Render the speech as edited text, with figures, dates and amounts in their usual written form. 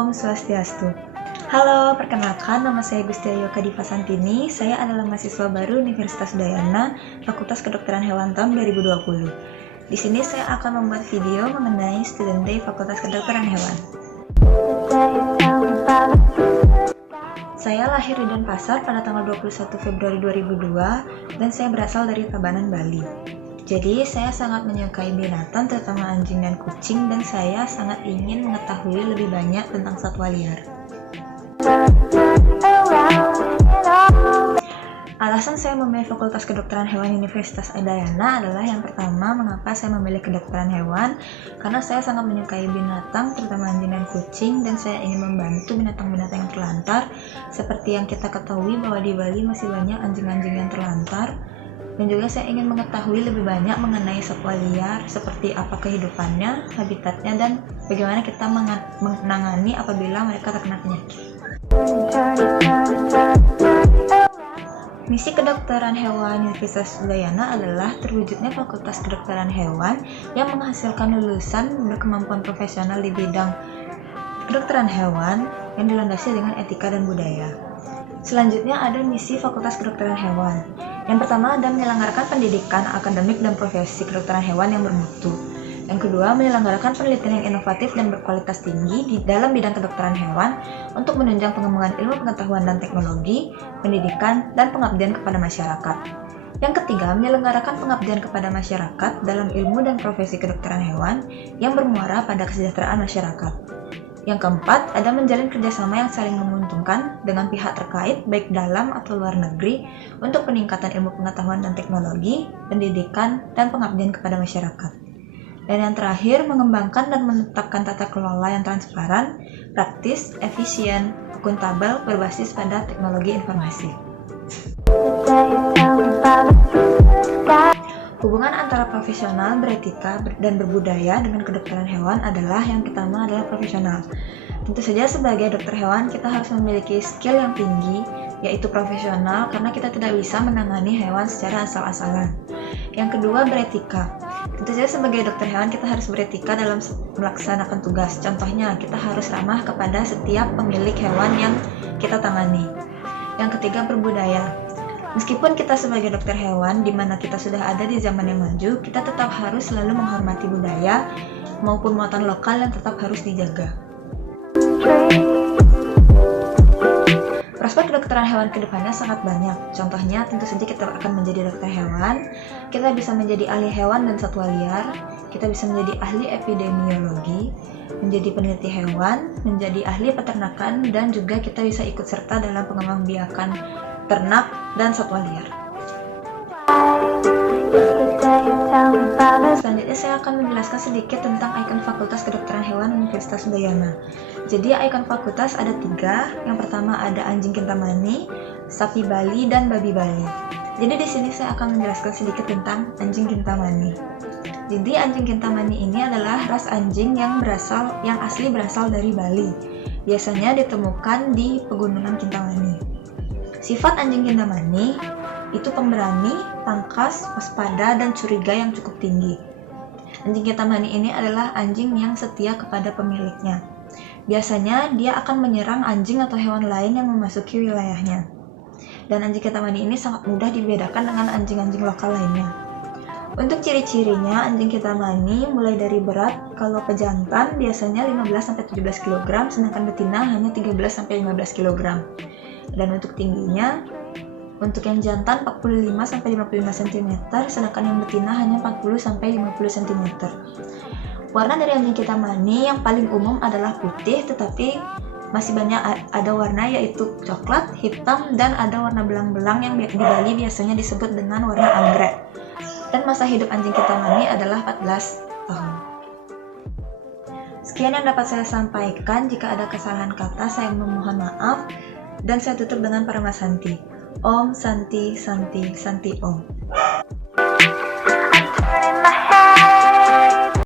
Om Swastiastu. Halo, perkenalkan nama saya Gusti Ayu Kadifa Santini. Saya adalah mahasiswa baru Universitas Udayana, Fakultas Kedokteran Hewan tahun 2020. Di sini saya akan membuat video mengenai Student Day Fakultas Kedokteran Hewan. Saya lahir di Denpasar pada tanggal 21 Februari 2002 dan saya berasal dari Tabanan, Bali. Jadi, saya sangat menyukai binatang, terutama anjing dan kucing, dan saya sangat ingin mengetahui lebih banyak tentang satwa liar. Alasan saya memilih Fakultas Kedokteran Hewan Universitas Udayana adalah yang pertama, mengapa saya memilih kedokteran hewan? Karena saya sangat menyukai binatang, terutama anjing dan kucing, dan saya ingin membantu binatang-binatang yang terlantar. Seperti yang kita ketahui bahwa di Bali masih banyak anjing-anjing yang terlantar. Dan juga saya ingin mengetahui lebih banyak mengenai satwa liar, seperti apa kehidupannya, habitatnya, dan bagaimana kita menangani apabila mereka terkena penyakit. Misi Kedokteran Hewan Universitas Udayana adalah terwujudnya Fakultas Kedokteran Hewan yang menghasilkan lulusan berkemampuan profesional di bidang kedokteran hewan yang dilandasi dengan etika dan budaya. Selanjutnya ada misi Fakultas Kedokteran Hewan. Yang pertama ada menyelenggarakan pendidikan akademik dan profesi kedokteran hewan yang bermutu. Yang kedua, menyelenggarakan penelitian yang inovatif dan berkualitas tinggi di dalam bidang kedokteran hewan untuk menunjang pengembangan ilmu pengetahuan dan teknologi, pendidikan, dan pengabdian kepada masyarakat. Yang ketiga, menyelenggarakan pengabdian kepada masyarakat dalam ilmu dan profesi kedokteran hewan yang bermuara pada kesejahteraan masyarakat. Yang keempat, ada menjalin kerjasama yang saling menguntungkan dengan pihak terkait baik dalam atau luar negeri untuk peningkatan ilmu pengetahuan dan teknologi, pendidikan, dan pengabdian kepada masyarakat. Dan yang terakhir, mengembangkan dan menetapkan tata kelola yang transparan, praktis, efisien, akuntabel, berbasis pada teknologi informasi. Hubungan antara profesional, beretika, dan berbudaya dengan kedokteran hewan adalah yang pertama adalah profesional. Tentu saja sebagai dokter hewan kita harus memiliki skill yang tinggi, yaitu profesional, karena kita tidak bisa menangani hewan secara asal-asalan. Yang kedua, beretika. Tentu saja sebagai dokter hewan kita harus beretika dalam melaksanakan tugas. Contohnya, kita harus ramah kepada setiap pemilik hewan yang kita tangani. Yang ketiga, berbudaya. Meskipun kita sebagai dokter hewan, di mana kita sudah ada di zaman yang maju, kita tetap harus selalu menghormati budaya maupun muatan lokal yang tetap harus dijaga. Prospek kedokteran hewan ke depannya sangat banyak. Contohnya, tentu saja kita akan menjadi dokter hewan, kita bisa menjadi ahli hewan dan satwa liar, kita bisa menjadi ahli epidemiologi, menjadi peneliti hewan, menjadi ahli peternakan, dan juga kita bisa ikut serta dalam pengembangbiakan ternak dan satwa liar. Selanjutnya saya akan menjelaskan sedikit tentang ikon Fakultas Kedokteran Hewan Universitas Udayana. Jadi ikon fakultas ada 3. Yang pertama ada anjing kintamani, sapi Bali, dan babi Bali. Jadi di sini saya akan menjelaskan sedikit tentang anjing kintamani. Jadi anjing kintamani ini adalah ras anjing yang asli berasal dari Bali. Biasanya ditemukan di pegunungan Kintamani. Sifat anjing kintamani itu pemberani, tangkas, waspada, dan curiga yang cukup tinggi. Anjing kintamani ini adalah anjing yang setia kepada pemiliknya. Biasanya dia akan menyerang anjing atau hewan lain yang memasuki wilayahnya. Dan anjing kintamani ini sangat mudah dibedakan dengan anjing-anjing lokal lainnya. Untuk ciri-cirinya, anjing kintamani mulai dari berat, kalau pejantan biasanya 15-17 kg, sedangkan betina hanya 13-15 kg. Dan untuk tingginya, untuk yang jantan 45-55 cm, sedangkan yang betina hanya 40-50 cm. Warna dari anjing kintamani yang paling umum adalah putih, tetapi masih banyak ada warna yaitu coklat, hitam, dan ada warna belang-belang yang di Bali biasanya disebut dengan warna anggrek. Dan masa hidup anjing kintamani adalah 14 tahun. Sekian yang dapat saya sampaikan. Jika ada kesalahan kata, saya memohon maaf. Dan saya tutup dengan Paramasanti. Om Santi Santi Santi Om.